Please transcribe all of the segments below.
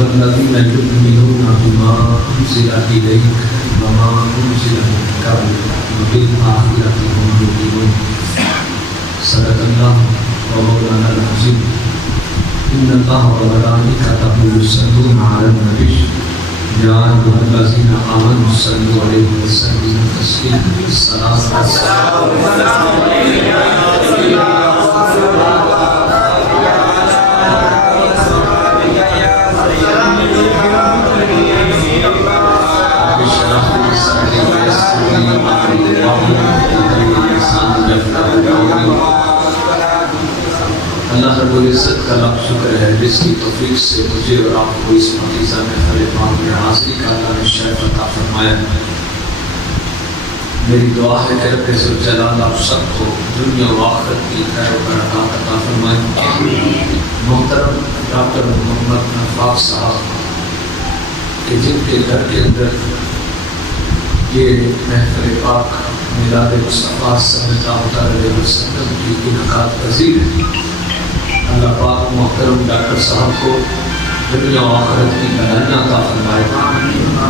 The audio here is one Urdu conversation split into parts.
والذین یؤمنون بما انزل الیک وما انزل من قبلک وبالآخرۃ هم یوقنون صدق اللہ ومولانا العظیم ان اللہ وملائکتہ یصلون علی النبی یا ایھا الذین آمنوا صلوا علیہ وسلموا تسلیما السلام اللہ رب العزت کا لاکھ شکر ہے جس کی توفیق سے مجھے اور آپ کو اس مقیزہ میں پاک میں حاضری کا اللہ نے شرف عطا فرمایا۔ میری دعا ہے کہ رب ذوالجلال آپ سب کو دنیا و آخرت کی خیر و برکات عطا فرمائے۔ محترم ڈاکٹر محمد نفاق صاحب کہ جن کے گھر کے اندر یہ محفل پاک میلاد مصطفیٰ صلی اللہ علیہ وسلم کی انعقاد پذیر ہے، اللہ پاک محترم ڈاکٹر صاحب کو دنیا و آخرت کی بھلائیاں عطا فرمائے،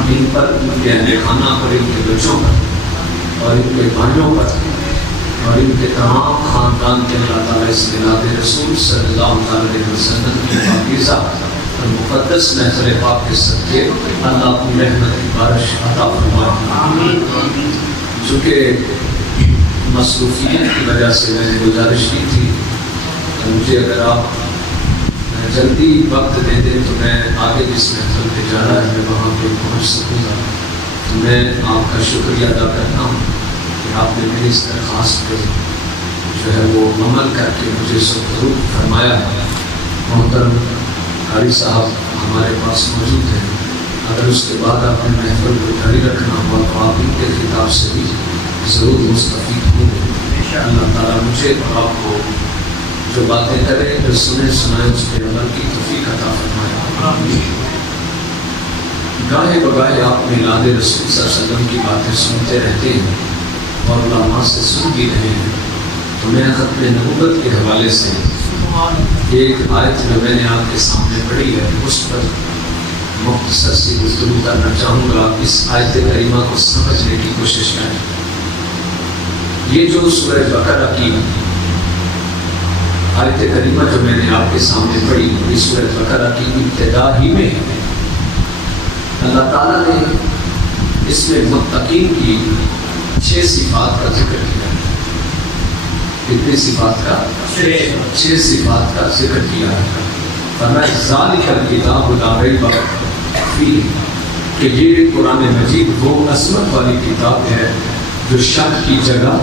ان پر، ان کے اہل خانہ پر، ان کے بچوں پر اور ان کے بھائیوں پر اور ان کے تمام خاندان کے اللہ تعالیٰ اس میلاد رسول صلی اللہ علیہ وسلم کی پاکیزہ اور مقدس محفل پاک کے صدقے اللہ اپنی رحمت کی بارش عطا فرمائے۔ چونکہ مصروفیت کی وجہ سے میں نے گزارش کی تھی کہ مجھے اگر آپ جلدی وقت دے دیں تو میں آگے جس محفل پہ جا رہا ہے میں وہاں پہ پہنچ سکوں گا۔ تو میں آپ کا شکریہ ادا کرتا ہوں کہ آپ نے میری اس درخواست پہ جو ہے وہ عمل کر کے مجھے ضرور فرمایا ہے۔ محترم قاری صاحب ہمارے پاس موجود ہیں، اگر اس کے بعد آپ نے محفل کو جاری رکھنا ہوا تو آپ ان کے خطاب سے بھی ضرور مستفید ہوں گے۔ اللہ تعالیٰ مجھے اور آپ کو جو باتیں کریں جو سنے سنائے اس پہ عمل کی توفیق عطا فرمائے۔ گاہے بگاہے آپ میلاد رسول صلی اللہ علیہ وسلم کی باتیں سنتے رہتے ہیں اور علماء سے سن بھی رہے ہیں، تو میں ختم نبوت کے حوالے سے ایک آیت جو میں نے آپ کے سامنے پڑھی ہے اس پر مختصر سی گفتگو کرنا چاہوں گا۔ اس آیت کریمہ کو سمجھنے کی کوشش کریں۔ یہ جو سورہ بقرہ کی آیت کریمہ جو میں نے آپ کے سامنے پڑھی، اس سورہ بقرہ کی ابتدا ہی میں اللہ تعالیٰ نے اس میں متقین کی 6 صفات کا ذکر کیا۔ کتنی صفات کا؟ 6 صفات کا ذکر کیا ہے۔ فرمایا ذالک الکتاب لا ریب فیہ، کہ یہ قرآن مجید وہ عصمت والی کتاب ہے جو شک کی جگہ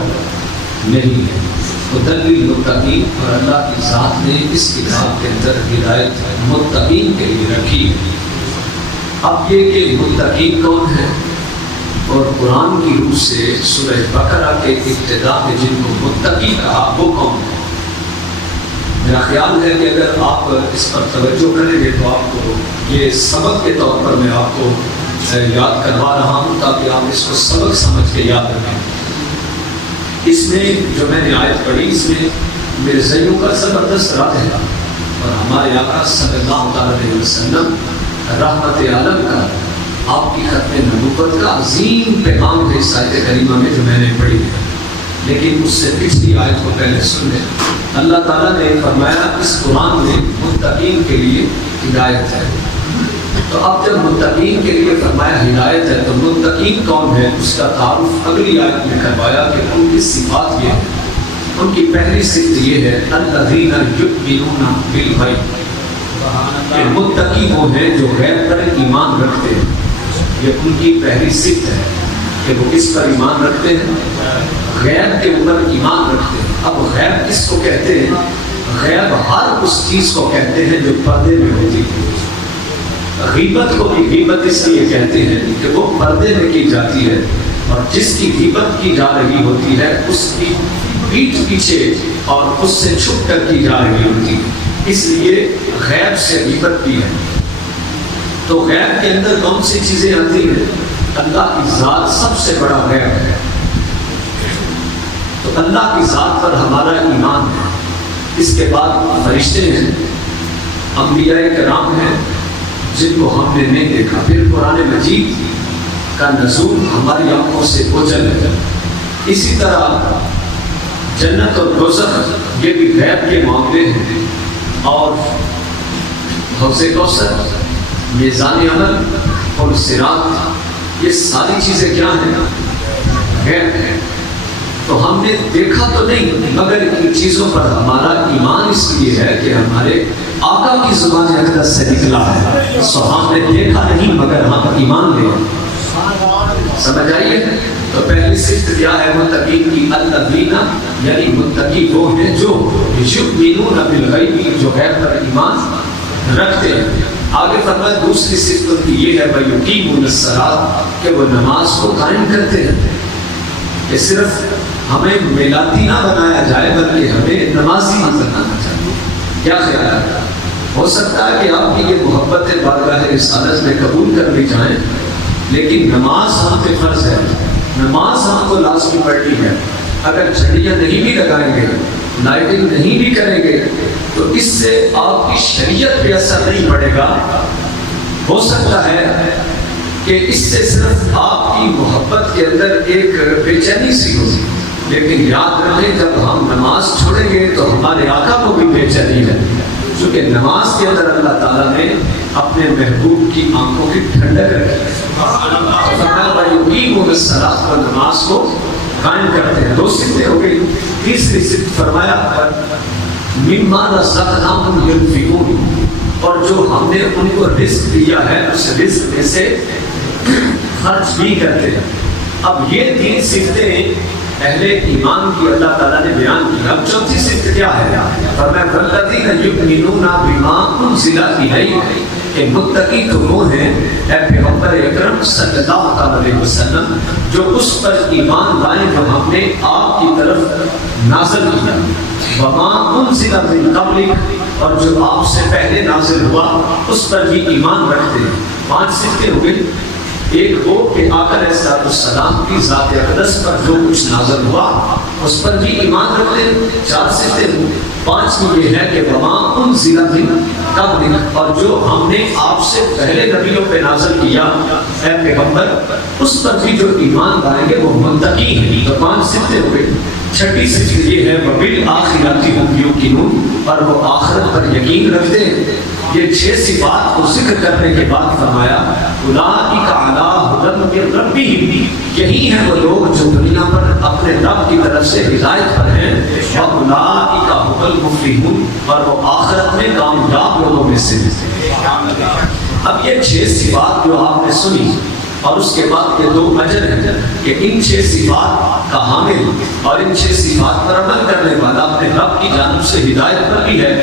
نہیں ہے۔ ہدی للمتقین، اور اللہ کی ذات نے اس کتاب کے اندر ہدایت متقین کے لیے رکھی ہے۔ اب یہ کہ متقین کون ہیں اور قرآن کی روح سے سورہ بقرہ کے ابتدا میں جن کو متقی کہا وہ کون ہے؟ میرا خیال ہے کہ اگر آپ اس پر توجہ کریں گے تو آپ کو یہ سبق کے طور پر میں آپ کو یاد کروا رہا ہوں تاکہ آپ اس کو سبق سمجھ کے یاد رکھیں۔ اس میں جو میں نے آیت پڑھی اس میں مرزائیوں کا زبردست رد ہے اور ہمارے آقا صلی اللہ علیہ وسلم رحمت عالم کا، آپ کی ختم نبوت کا عظیم پیغام ہے اس آیت کریمہ میں جو میں نے پڑھی ہے۔ لیکن اس سے پچھلی آیت کو پہلے سن لیں۔ اللہ تعالیٰ نے فرمایا اس قرآن میں متقین کے لیے ہدایت ہے۔ تو اب جب متقین کے لیے فرمایا ہدایت ہے تو متقین کون ہے اس کا تعارف اگلی آیت میں کروایا کہ ان کی صفات یہ ہے۔ ان کی پہلی صفت یہ ہے الذین یؤمنون بالغیب، کہ متقی وہ ہیں جو غیب پر ایمان رکھتے ہیں۔ یہ ان کی پہلی صفت ہے کہ وہ کس پر ایمان رکھتے ہیں؟ غیب کے اوپر ایمان رکھتے ہیں۔ اب غیب کس کو کہتے ہیں؟ غیب ہر اس چیز کو کہتے ہیں جو پردے میں ہوتی ہے۔ غیبت کو بھی غیبت اس لیے کہتے ہیں کہ وہ پردے میں کی جاتی ہے، اور جس کی غیبت کی جا رہی ہوتی ہے اس کی پیٹھ پیچھے اور اس سے چھپ کر کی جا رہی ہوتی ہے، اس لیے غیب سے غیبت بھی ہے۔ تو غیب کے اندر کون سی چیزیں آتی ہیں؟ اللہ کی ذات سب سے بڑا غیب ہے۔ تو اللہ کی ذات پر ہمارا ایمان ہے۔ اس کے بعد فرشتے ہیں، انبیاء کرام ہیں، جن کو ہم نے نہیں دیکھا. پھر قرآن مجید کا نزول ہماری آنکھوں سے اوجھل ہے. اسی طرح جنت اور دوزخ یہ بھی غیب کے معاملے ہیں. اور حوض کوثر، میزان عمل اور صراط، یہ ساری چیزیں کیا ہیں؟ غیب ہیں. تو ہم نے دیکھا تو نہیں، مگر ان چیزوں پر ہمارا ایمان اس لیے ہے کہ ہمارے آقا کی زبان اقدس سے نکلا ہے. سو ہم نے دیکھا نہیں مگر ہم ایمان لے. سمجھ آئیے؟ تو پہلی صفت کیا ہے متقین کی؟ الذین، یعنی متقی وہ ہیں جو یؤمنون بالغیب، جو غیب پر ایمان رکھتے ہیں. آگے فرمایا دوسری صفت ان کی یہ ہے وَيُقِيمُونَ الصَّلَاةَ، کہ وہ نماز کو قائم کرتے ہیں. کہ صرف ہمیں میلاتی نہ بنایا جائے بلکہ ہمیں نمازی بنانا چاہیے. کیا خیال ہے؟ ہو سکتا ہے کہ آپ کی یہ محبت بارگاہ رسالت میں قبول کر لی جائیں، لیکن نماز ہم پہ فرض ہے. نماز ہم کو لازمی پڑھنی ہے. اگر جھڑیاں نہیں بھی لگائیں گے، لائٹنگ نہیں بھی کریں گے، تو اس سے آپ کی شریعت پہ اثر نہیں پڑے گا. ہو سکتا ہے کہ اس سے صرف آپ کی محبت کے اندر ایک بے چینی سی ہوگی، لیکن یاد رکھیں جب ہم نماز چھوڑیں گے تو ہمارے آقا کو بھی بے چینی ہے، کیونکہ نماز کے اندر اللہ تعالیٰ نے اپنے محبوب کی آنکھوں کی ٹھنڈک رکھی ہے. وہ نماز کو قائم کرتے ہیں. دو صفتیں ہو گئی. تیسری صفت فرمایا مما رزقناہم ينفقون، اور جو ہم نے ان کو رزق دیا ہے اس رزق میں سے خرچ بھی کرتے ہیں. اب یہ تین صفتیں اہل ایمان کی اللہ تعالیٰ نے بیان کی. اب چوتھی صفت کیا ہے؟ فرمایا والذین یؤمنون بما انزل الیک، کہ متقی تو وہ ہیں اے پیغمبر اکرم صلی اللہ علیہ وسلم جو اس پر ایمان لائیں جو ہم نے آپ کی طرف نازل کیا. وما انزل من قبلک، اور جو آپ سے پہلے نازل ہوا اس پر بھی ایمان رکھتے ہیں. 5 صفتیں ہو گئی. ایک وہ کہ آقا علیہ السلام کی ذات اقدس پر جو کچھ نازل ہوا اس پر بھی ایمان رکھتے ہیں. 4 صفتیں. 5 یہ ہے کہ وما انزل من قبلک، اور جو ہم نے آپ سے پہلے نبیوں پہ نازل کیا اے پیغمبر اس پر بھی جو ایمان لائیں گے وہ متقی ہیں. تو 5 صفتیں ہو گئی. 6ٹھی صفت یہ ہے وبالآخرۃ ہم یوقنون، اور وہ آخرت پر یقین رکھتے ہیں. یہ 6 صفات کو ذکر کرنے کے بعد فرمایا اولئک علی ھدی من ربہم، یہی ہیں وہ لوگ جو دنیا پر اپنے رب کی طرف سے ہدایت پر ہیں. واولئک ھم المفلحون، اور وہ آخرت میں کامیاب لوگوں میں سے ہیں. اب یہ 6 صفات جو آپ نے سنی اور اس کے بعد یہ 2 اجر ہیں کہ ان 6 صفات کا حامل اور ان 6 صفات پر عمل کرنے والا اپنے رب کی جانب سے ہدایت پر بھی ہے،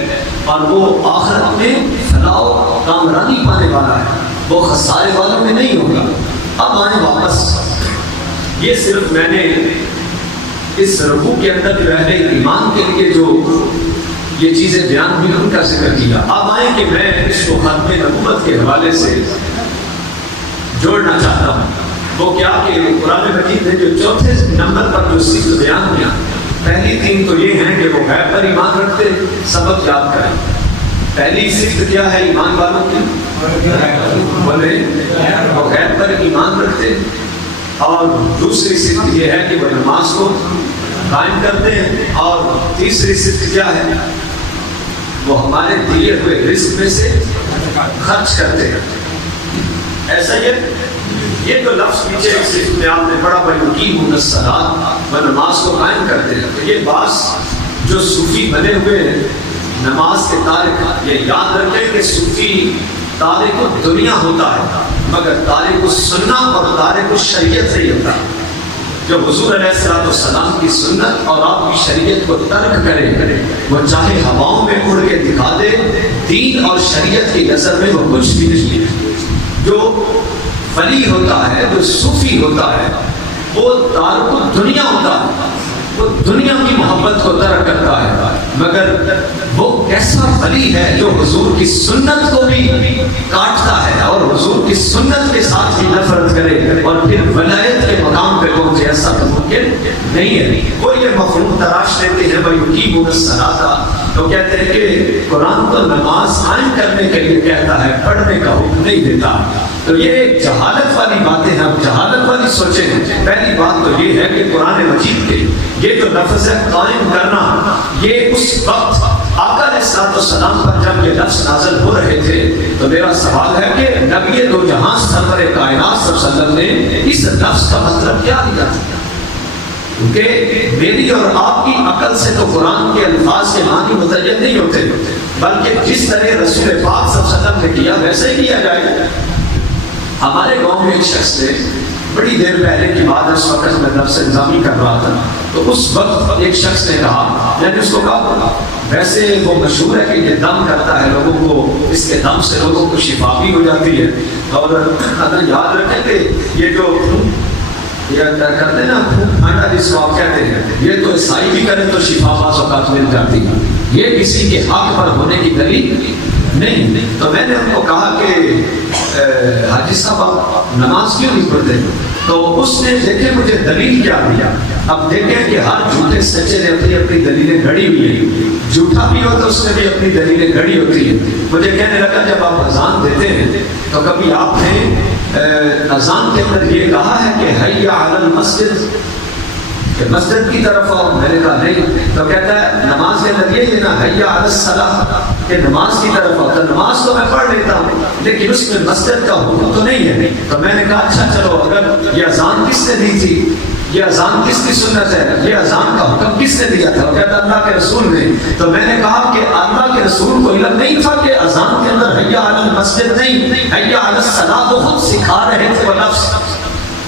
اور وہ آخرت میں فلاح و کامرانی پانے والا ہے، وہ خسارے والوں میں نہیں ہوگا. اب آئیں واپس. یہ صرف میں نے اس رکوع کے اندر جو اہل ایمان کے لیے جو یہ چیزیں بیان ہوئی ان کا ذکر کیا. اب آئیں کہ میں اس کو ختم نبوت کے حوالے سے جوڑنا چاہتا ہوں. وہ کیا کہ قرآن مجید نے جو 4تھے نمبر پر جو صفت بیان کیا، پہلی 3 تو یہ ہیں کہ وہ غیب پر ایمان رکھتے. سبق یاد کریں. پہلی صفت کیا ہے ایمان والوں کی؟ بولے وہ غیب پر ایمان رکھتے. اور دوسری صفت یہ ہے کہ وہ نماز کو قائم کرتے ہیں. اور تیسری صفت کیا ہے؟ وہ ہمارے دیے ہوئے رزق میں سے خرچ کرتے ہیں. ایسا یہ جو لفظ پیچھے ایک صفت میں آپ نے پڑھا وَيُقِيمُونَ الصَّلَاةَ، وہ نماز کو قائم کرتے ہیں. تو یہ بعض جو صوفی بنے ہوئے ہیں نماز کے تارک، یہ یاد رکھیں کہ صوفی تارک دنیا ہوتا ہے مگر تارک السنہ اور تارک الشریعت نہیں ہوتا. جو حضور علیہ السلام کی سنت اور آپ کی شریعت کو ترک کرے، وہ چاہے ہواؤں میں اڑ کے دکھا دے، دین اور شریعت کی نظر میں وہ کچھ بھی نہیں ہے. جو ولی ہوتا ہے، جو صوفی ہوتا ہے، وہ تارک دنیا ہوتا ہے، وہ دنیا کی محبت کو ترک کرتا ہے. مگر وہ ایسا ولی ہے جو حضور کی سنت کو بھی کاٹتا ہے اور حضور کی سنت کے ساتھ بھی نفرت کرے اور پھر ولایت کے مقام پہ پہنچے. ایسا تو ممکن نہیں ہے. کوئی یہ مفہوم تراش لیتے ہیں وَيُقِيمُونَ الصَّلَاةَ، تو کہتے ہیں کہ قرآن تو نماز قائم کرنے کے لیے کہتا ہے، پڑھنے کا حکم نہیں دیتا۔ تو یہ ایک جہالت والی باتیں ہیں، ہم جہالت والی سوچیں ہیں۔ پہلی بات تو یہ ہے کہ قرآن مجید کے یہ جو لفظ ہے قائم کرنا، یہ اس وقت آقا علیہ السلام پر جب یہ لفظ نازل ہو رہے تھے تو میرا سوال ہے کہ نبی دو جہاں سرور کائنات صلی اللہ علیہ وسلم نے اس لفظ کا مطلب کیا لیا؟ کیونکہ میری اور آپ کی عقل سے تو قرآن کے الفاظ کے معنی متعین نہیں ہوتے، بلکہ جس طرح رسول پاک صلی اللہ علیہ وسلم نے کیا ویسے ہی کیا جائے۔ ہمارے گاؤں میں ایک شخص نے، بڑی دیر پہلے کی بات، اس وقت میں نفس انتظامی کر رہا تھا، تو اس وقت ایک شخص نے کہا، میں نے اس کو کہا ویسے وہ مشہور ہے کہ یہ دم کرتا ہے لوگوں کو، اس کے دم سے لوگوں کو شفا بھی ہو جاتی ہے، اور اگر یاد رکھیں کہ یہ جو کرتے ہیں نا کھانا جس کو آپ کہتے ہیں، یہ تو عیسائی بھی کرے تو شفا بعض اوقات مل جاتی ہے، یہ کسی کے حق پر ہونے کی دلیل نہیں۔ تو میں نے ان کو کہا کہ حاجی صاحب آپ نماز کیوں نہیں پڑھتے؟ تو اس نے دیکھے مجھے دلیل کیا دیا۔ اب دیکھیں کہ ہر جھوٹے سچے نے اپنی اپنی دلیلیں گھڑی ہوئی ہیں، جھوٹا بھی ہو تو اس نے بھی اپنی دلیلیں گھڑی ہوتی ہیں۔ مجھے کہنے لگا جب آپ اذان دیتے ہیں تو کبھی آپ نے اذان کے اندر یہ کہا ہے کہ حی علی المسجد، کہ مسجد کی طرف آؤ؟ میں نے کہا نہیں۔ تو کہتا ہے نماز کے اندر یہ نا حی علی الصلاۃ، کہ نماز کی طرف آؤ۔ تو نماز تو میں پڑھ لیتا ہوں لیکن اس میں مسجد کا حکم تو نہیں ہے۔ تو میں نے کہا اچھا چلو، اگر یہ اذان کس نے دی تھی، یہ اذان کس کی سنت ہے، یہ اذان کا حکم کس نے دیا تھا؟ وہ کہتا اللہ کے رسول نے۔ تو میں نے کہا کہ اللہ کے رسول کو علم نہیں تھا کہ اذان کے اندر حی علی المسجد نہیں، حی علی الصلاۃ وہ خود سکھا رہے تھے وہ لفظ۔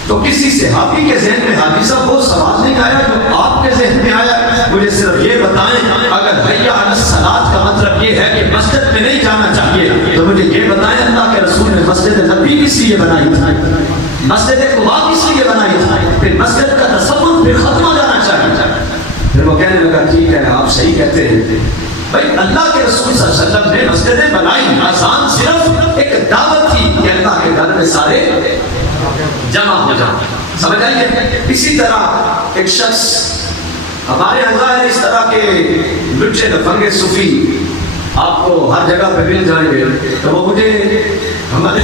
تو کسی صحابی کے ذہن میں حاجی صاحب وہ سوال نہیں آیا جو آپ کے ذہن میں آیا؟ مجھے صرف یہ بتائیں، اگر حی علی الصلاۃ کا مطلب یہ ہے کہ مسجد میں نہیں جانا چاہیے تو مجھے یہ بتائیں اللہ کے رسول نے مسجد نبی کس لیے بنائی تھی، مسجد قباء کس لیے بنائی تھی؟ پھر مسجد کا تصور پھر ختم ہو جانا چاہیے۔ پھر وہ کہنے لگا ٹھیک ہے آپ صحیح کہتے ہیں بھائی، اللہ کے رسول صلی اللہ علیہ وسلم نے مسجدیں بنائی، اذان صرف ایک دعوت تھی کہ اللہ کے گھر میں سارے جمع ہو جائیں، سمجھ آئیے؟ اسی طرح ایک شخص ہمارے یہاں ہے، اس طرح کے لچے دفنگے صوفی آپ کو ہر جگہ پہ مل جائیں گے۔ تو وہ مجھے ہمارے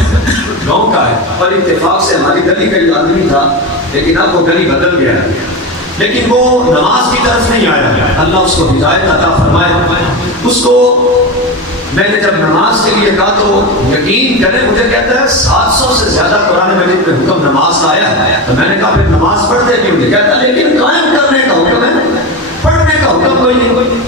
گاؤں کا ہے اور اتفاق سے ہماری گلی کا ایک آدمی تھا، لیکن اب وہ گلی بدل گیا ہے، لیکن وہ نماز کی طرف نہیں آیا، اللہ اس کو ہدایت عطا فرمائے۔ اس کو میں نے جب نماز کے لیے کہا تو یقین کریں مجھے کہتا ہے 700 سے زیادہ قرآن مجید میں حکم نماز کا آیا ہے۔ تو میں نے کہا پھر نماز پڑھتے کیوں نہیں؟ کہتا لیکن قائم کرنے کا حکم ہے، پڑھنے کا حکم کوئی نہیں۔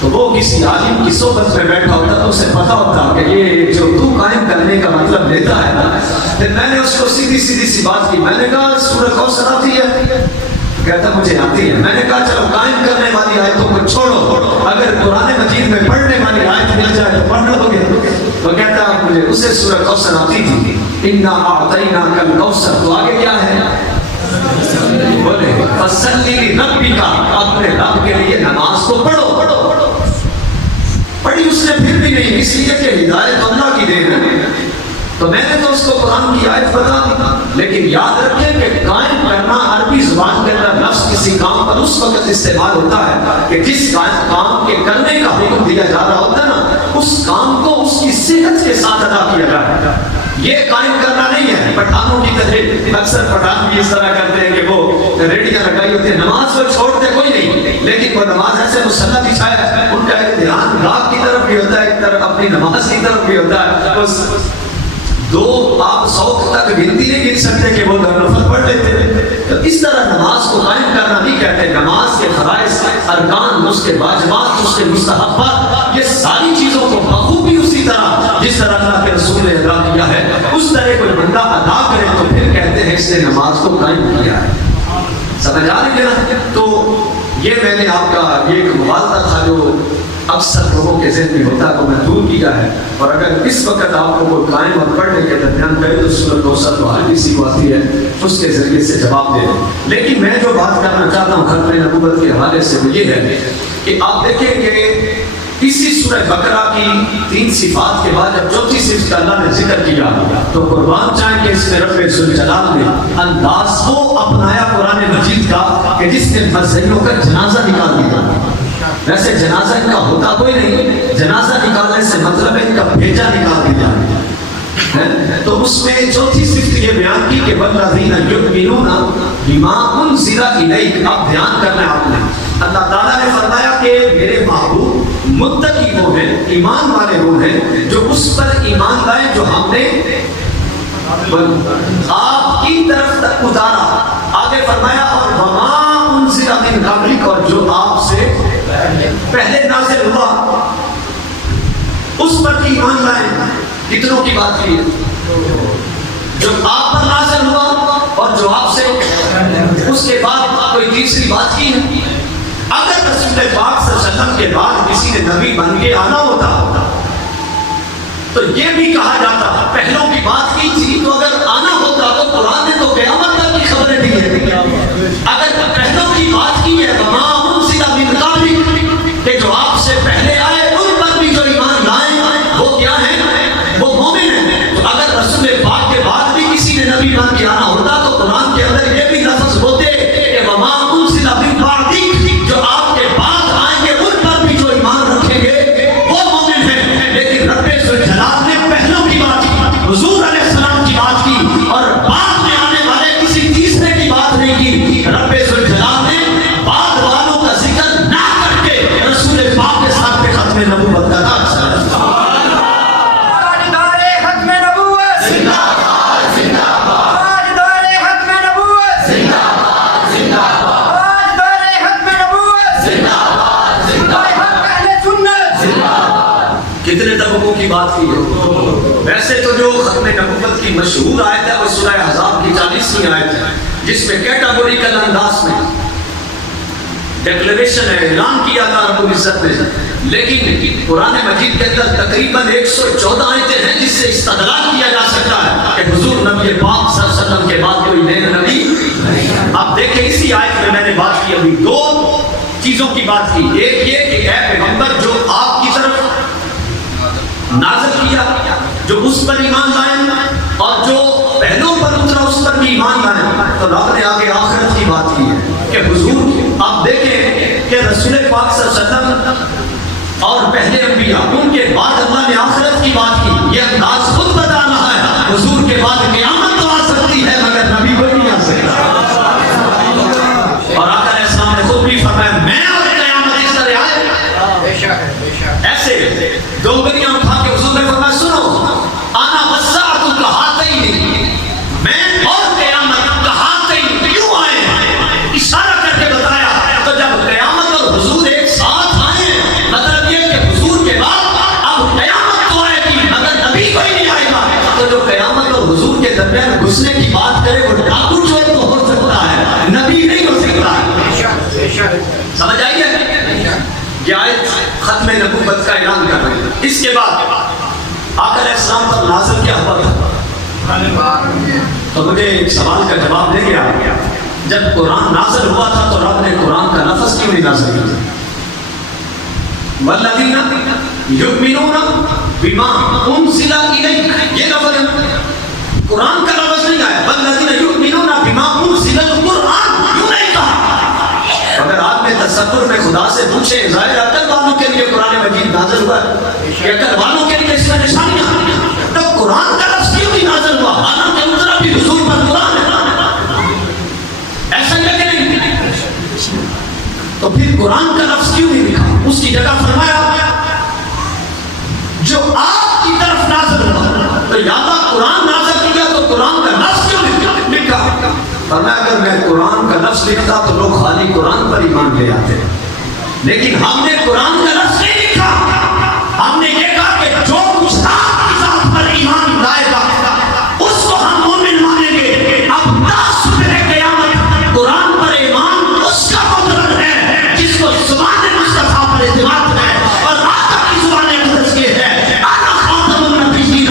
تو وہ کسی عالم کی صحبت میں بیٹھا ہوتا تو اسے پتا ہوتا کہ یہ جو تو قائم کرنے کا مطلب لیتا ہے نا۔ پھر میں نے اس کو سیدھی سی بات کی، میں نے کہا سورہ کوثر آتی ہے؟ کہتا مجھے آتی ہے۔ میں نے کہا چلو قائم کرنے والی آیتوں کو چھوڑو، اگر قرآن مجید میں پڑھنے والی آیت مل جائے تو پڑھ لو گے۔ وہ کہتا مجھے اسے سورہ کوثر آتی تھی، انا اعطیناک الکوثر۔ تو آگے کیا ہے؟ بولے فصلی لربک، اپنے رب کے لیے نماز کو پڑھو۔ پڑھی اس نے پھر بھی نہیں، اس لیے کہ ہدایت اللہ کی دین ہے۔ تو میں نے تو اس کو قرآن کی آیت بتا دی، لیکن یاد رکھیں کہ قائم کرنا عربی زبان کے اندر لفظ کسی کام پر اس وقت استعمال ہوتا ہے کہ جس کام کے کرنے کا حکم دیا جا رہا ہوتا ہے نا، اس کام کو اس کی صحت کے ساتھ ادا کیا جائے۔ یہ قائم کرنا نہیں ہے پٹھانوں کی طرح۔ اکثر پٹھان بھی اس طرح کرتے ہیں کہ وہ ریڈیاں لگائی ہوتی ہیں، نماز کو چھوڑتے کوئی نہیں، لیکن وہ نماز ایسے مسلح بچھایا ہے، ان کا ایک دھیان راگ کی طرف بھی ہوتا ہے، ایک طرف اپنی نماز کی طرف بھی ہوتا ہے۔ دو آپ 100 تک گنتی نہیں گر سکتے کہ وہ نفل پڑھ لیتے ہیں۔ تو اس طرح نماز کو قائم کرنا نہیں کہتے۔ نماز کے فرائض، ارکان، اس کے واجبات، اس کے مستحبات، یہ ساری چیزوں کو بخوبی اسی طرح جس طرح اللہ کے رسول نے ادا کیا ہے اس طرح کوئی بندہ ادا کرے تو پھر کہتے ہیں اس نے نماز کو قائم کیا ہے۔ سمجھ آ رہی ہے نا؟ تو یہ میں نے آپ کا یہ ایک مبالغہ تھا جو اکثر لوگوں کے ذہن میں ہوتا ہے وہ میں دور کیا ہے۔ اور اگر اس وقت آپ کو کوئی قائم اور پڑھنے کے درمیان کرے تو سورۃ کوثر تو ہر کسی کو آتی ہے، اس کے ذریعے سے جواب دے دیں۔ لیکن میں جو بات کرنا چاہتا ہوں ختم نبوت کے حوالے سے وہ یہ ہے کہ آپ دیکھیں کہ اسی سورہ بقرہ کی 3 صفات کے بعد جب چوتھی صفت کا اللہ نے ذکر کیا تو قربان چاہیں کہ اس میں رب ذوالجلال نے انداز وہ اپنایا قرآن مجید کا کہ جس نے مرزیوں کا جنازہ نکال دیا۔ ویسے جنازہ ان کا ہوتا کوئی نہیں، جنازہ نکالنے سے مطلب ہے ان کا بھیجا نکال دیا، تو اس میں چوتھی صفت یہ بیان کی کہ والذین یؤمنون بما انزل الیک. اب دھیان کرنا ہے آپ نے، اللہ تعالیٰ نے فرمایا کہ میرے محبوب متقی وہ ہیں، ایمان والے وہ ہیں جو اس پر ایمان لائے جو ہم نے آپ کی طرف تک اتارا. آگے فرمایا اور وما انزل من قبلک، اور جو آپ سے پہلے نازل ہوا اس پر ایمان لائے. کتنوں کی بات کی ہے؟ جو آپ پر نازل ہوا اور جو آپ سے اس کے بعد کوئی تیسری بات کی ہے. اگر رسول پاک صلی اللہ علیہ وسلم کے بعد کسی نے نبی بن کے آنا ہوتا تو یہ بھی کہا جاتا پہلوں کی بات کی تھی، تو اگر آنا ہوتا تو قرآن نے تو قیامت تک کی خبریں دی ہے. اگر پہلوں کی بات کی ہے وما انزل من قبلک کہ جو آپ سے پہلے آئے ان پر بھی جو ایمان لائے وہ کیا ہے؟ وہ مومن ہیں. تو اگر رسول پاک کے بعد بھی کسی نے نبی بن کے آنا ہوتا تو قرآن کے اندر یہ بھی لفظ ہوتے کہ وما انزل من بعدک، جو آپ کے بعد آئیں گے ان پر بھی جو ایمان رکھیں گے وہ مومن ہیں. لیکن رب ذوالجلال نے پہلوں کی بات کی، حضور علیہ السلام کی بات کی، اور بعد میں آنے والے کسی تیسرے کی بات نہیں کی. رب ذوالجلال نے بعد والوں کا ذکر نہ کر کے رسول پاک کے ساتھ پہ ختم نبوت کا تاج کتنے طبقوں کی بات کی ہے. ویسے تو جو ختم نبوت کی مشہور آیت ہے وہ سورہ احزاب کی 40ویں آیت ہے، جس میں کیٹاگوریکل انداز میں ڈیکلیریشن ہے، اعلان کیا تھا رب العزت نے. لیکن قرآن مجید کے اندر تقریباً 114 آیتیں ہیں جس سے استدلال کیا جا سکتا ہے کہ حضور نبی پاک صلی اللہ علیہ وسلم کے بعد کوئی نئے نبی. اب دیکھیں اسی آیت میں نے بات کی، ابھی دو چیزوں کی بات کی. ایک یہ کہ اے پیغمبر جو آپ کی طرف نازل کیا جو اس پر ایمان لائیں اور جو پہلوں پر اترا اس پر بھی ایمان لائیں. تو رب نے آگے آخرت کی بات کی ہے کہ حضور آپ دیکھیں کہ رسول پاک صلی اللہ علیہ وسلم اور پہلے انبیاء ان کے بعد اللہ نے آخرت کی بات کی. یہ انداز خود بتا رہا ہے حضور کے بعد قیامت تو آ سکتی ہے مگر نبی کوئی نہیں آ سکتا. اور آقا علیہ السلام نے خود بھی فرمایا میں اور قیامت اس طرح آئے. ایسے دو گریاں اٹھا کے حضور نے فرمایا سنو آنا والساعۃ کہاتین، میں اور قیامت کہاتین کیوں آئے، اشارہ کر کے بتایا. تو جب قیامت اور حضور ایک ساتھ آئے مطلب یہ کہ حضور کے بعد اب قیامت تو آئے گی مگر نبی کوئی نہیں آئے گا. تو جو قیامت اور حضور کے درمیان گھسنے کی بات کرے وہ ڈاکو چور تو ہو سکتا ہے، نبی نہیں ہو سکتا. سمجھ آئیے؟ یہ آیت ختم نبوت کا اعلان کر رہی ہے. اس کے بعد آقا علیہ السلام پر نازل کیا ہوا تھا؟ تو مجھے ایک سوال کا جواب دے گیا، جب قرآن نازل ہوا تھا تو رب نے قرآن کا لفظ کیوں نہیں نازل کیا؟ والذین یؤمنون بما انزل الیک، یہ لفظ قرآن کا لفظ نہیں آیا. والذین یؤمنون بما انزل القرآن کیوں نہیں کہا؟ اگر آپ میں تصور میں خدا سے پوچھے ظاہر عقل والوں کے لیے قرآن مجید نازل ہوا ہے، عقل والوں کے لیے اس میں نشانیاں، تو قرآن کا لفظ کیوں نہیں نازل ہوا؟ حالانکہ اترا بھی حضور پر قرآن ہے، ایسا ہی کہ نہیں؟ تو پھر قرآن کا لفظ کیوں نہیں لکھا؟ اس کی جگہ فرمایا جو آپ کی طرف نازل ہوا. تو یا قرآن نازل کیا تو قرآن کا لفظ کیوں لکھا؟ فرمایا اگر میں قرآن کا لفظ لکھتا تو لوگ خالی قرآن پر ایمان لے آتے، لیکن ہم نے قرآن کا لفظ نہیں لکھا. ہم نے یہ کہا کہ جو کچھ آپ کی ذات پر ایمان لائے گا اس کو ہم مومن مانیں گے. اب صبح قیامت قرآن پر ایمان اس کا مطلب ہے جس کو زبان مصطفیٰ پر اعتماد ہے اور آقا کی زبان اقدس یہ ہے انا خاتم النبیین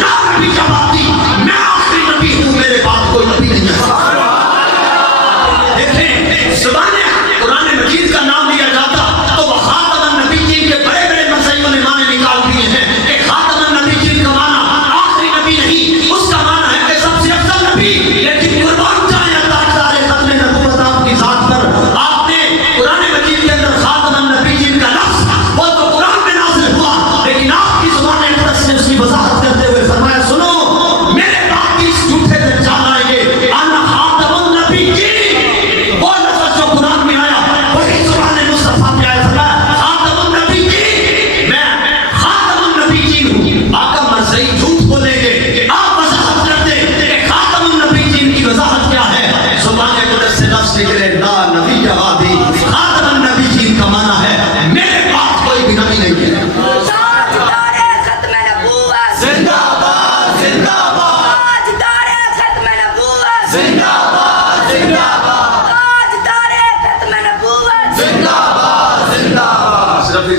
لا نبی بعدی، میں آخری نبی ہوں، میرے بعد کوئی نبی نہیں ہے. زبان قرآن مجید کا نام لیا جاتا تو وہ خاتم النبیین کے بڑے بڑے مسائل نے معنی نکال دیے ہیں کہ خاتم النبیین کا معنی آخری نبی نہیں، اس کا معنی ہے کہ سب سے افضل نبی. لیکن قربان جائیں اللہ تعالی ختم نبوت آپ کی ذات پر، آپ نے قرآن مجید کے اندر خاتم النبیین کا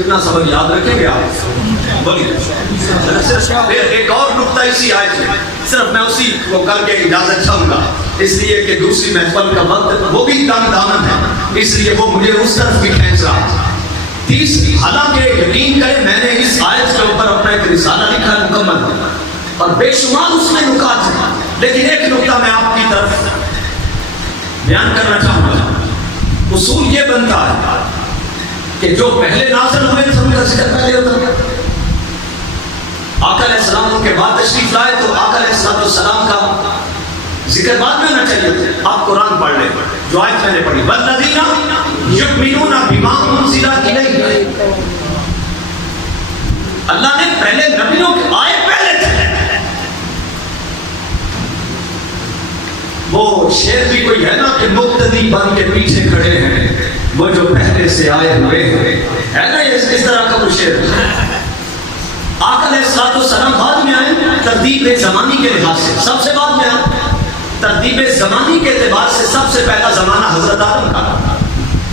کتنا سبق یاد رکھیں گے آپ؟ بولیے ایک اور نقطہ اسی آیت میں، صرف میں اسی کو کر کے اجازت چاہوں گا، اس لیے کہ دوسری محفل کا وقت وہ بھی تنگ دامن ہے، اس لیے وہ مجھے اس طرف بھی کھینچ رہا۔ تیسری، حالانکہ یقین کریں میں نے اس آیت کے اوپر اپنا ایک رسالہ لکھا ہے مکمل، اور بے شمار اس میں نکات ہیں، لیکن ایک نقطہ میں آپ کی طرف بیان کرنا چاہوں گا۔ اصول یہ بنتا ہے کہ جو پہلے نازل ہوئے تھے ان کا ذکر پہلے ہوتا ہے۔ آقا علیہ السلام کے بعد تشریف لائے تو آقا علیہ السلام کا ذکر بعد میں ہونا چاہیے۔ آپ قرآن پڑھ لیں، جو آیت میں نے پڑھی، وَالَّذِينَ يُؤْمِنُونَ بِمَا أُنزِلَ إِلَيْكَ، اللہ نے پہلے نبیوں کے آئے پہلے تھے۔ وہ شیر بھی کوئی ہے نا کہ مقتدی بن کے پیچھے کھڑے ہیں وہ جو پہلے سے آئے ہوئے ہیں، ہے نا اس طرح کا وہ شیر۔ آقا علیہ السلام بعد میں آئے ترتیب زمانی کے لحاظ سے، سب سے بعد میں آئے ترتیب زمانی کے اعتبار سے۔ سب سے پہلا زمانہ حضرت آدم کا،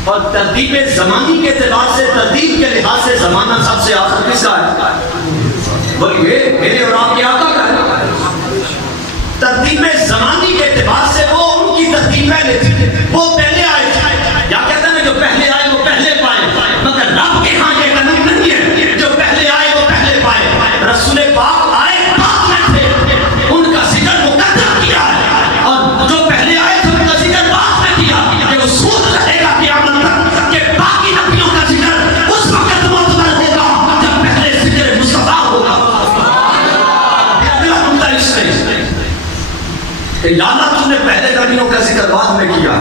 اور ترتیب زمانی کے اعتبار سے ترتیب کے لحاظ سے زمانہ سب سے آخر کس کا ہے؟ بولیے میرے اور آپ کے آقا کا ہے۔ ترتیب زمانی کے اعتبار سے وہ ان کی ترتیب پہلے تھی، وہ پہلے آئے تھے۔ یا کہتے ہیں جو پہلے آئے وہ پہلے پائے، مگر رب کے ہاں یہ قانون نہیں ہے جو پہلے آئے وہ پہلے پائے۔ رسول پاک آئے بعد میں تھے، ان کا ذکر مقدم کیا ہے، اور جو پہلے آئے تھے ان کا ذکر بعد میں کیا۔ یہ اصول رہے گا قیامت تک کہ باقی نبیوں کا ذکر اس وقت معتبر ہوگا جب پہلے ذکر مصطفیٰ ہوگا۔ اگلا نقطہ اس میں کہ یا اللہ تم نے پہلے نبیوں کا ذکر بعد میں کیا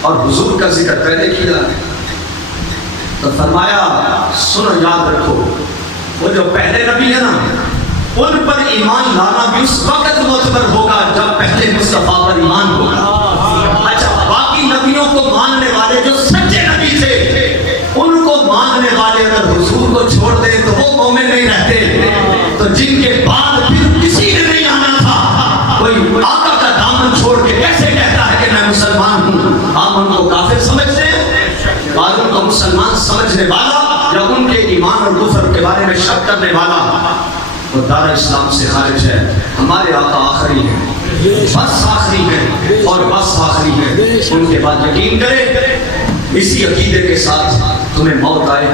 اور حضور کا ذکر پہلے کیا، تو فرمایا سنو یاد رکھو وہ جو پہلے نبی ہے نا ان پر ایمان لانا بھی اس وقت معتبر ہوگا جب پہلے مصطفیٰ پر ایمان ہوگا۔ اچھا باقی نبیوں کو ماننے والے جو سچے نبی تھے ان کو ماننے والے اگر حضور کو چھوڑ دیں تو وہ مومن نہیں رہتے۔ تو جن کے بعد پھر کسی نے نہیں آنا تھا، کوئی آقا کا دامن چھوڑ کے کیسے کہتا ہے کہ میں مسلمان ہوں؟ آپ ان کو کافر سمجھتے ہیں اور ان کو مسلمان سمجھنے والا یا ان کے ایمان اور کفر کے بارے میں شک کرنے والا وہ دار اسلام سے خارج ہے۔ ہمارے آقا آخری ہیں، بس آخری ہیں اور بس آخری ہیں، ان کے بعد یقین کرے۔ اسی عقیدے کے ساتھ تمہیں موت آئے،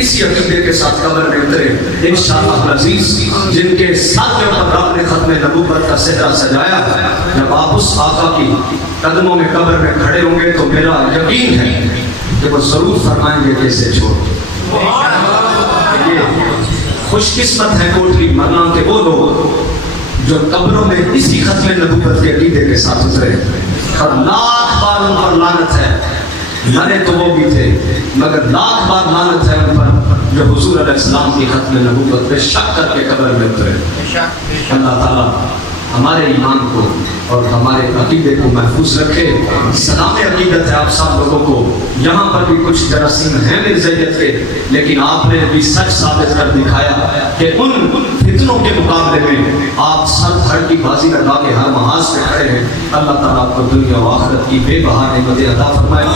اسی عقیدے کے ساتھ قبر میں اترے انشاءاللہ العزیز، جن کے ساتھ کے اوپر رب نے ختم نبوت کا صحرا سجایا۔ جب آپ اس آقا کی قدموں میں قبر میں کھڑے ہوں گے تو میرا یقین ہے کہ وہ ضرور فرمائیں گے کہ اسے چھوڑ۔ یہ خوش قسمت ہے کوٹلی مرنا کے وہ لوگ جو قبروں میں اسی ختم نبوت کے عقیدے کے ساتھ اترے، اور لاکھ بار ان پر لعنت ہے، مرے تو وہ بھی تھے مگر لاکھ بار لعنت ہے ان پر جو حضور علیہ السلام کی ختم نبوت پہ شک کر کے قبر میں اترے۔ اللہ تعالیٰ ہمارے ایمان کو اور ہمارے عقیدے کو محفوظ رکھے۔ سلام عقیدت ہے آپ سب لوگوں کو، یہاں پر بھی کچھ جراثیم ہیں مرزائیت کے، لیکن آپ نے بھی سچ ثابت کر دکھایا کہ ان فتنوں کے مقابلے میں آپ سر دھڑ کی بازی لگا کے ہر محاذ پہ کھڑے ہیں۔ اللہ تعالیٰ آپ کو دنیا و آخرت کی بے بہا نعمتیں عطا فرمائے۔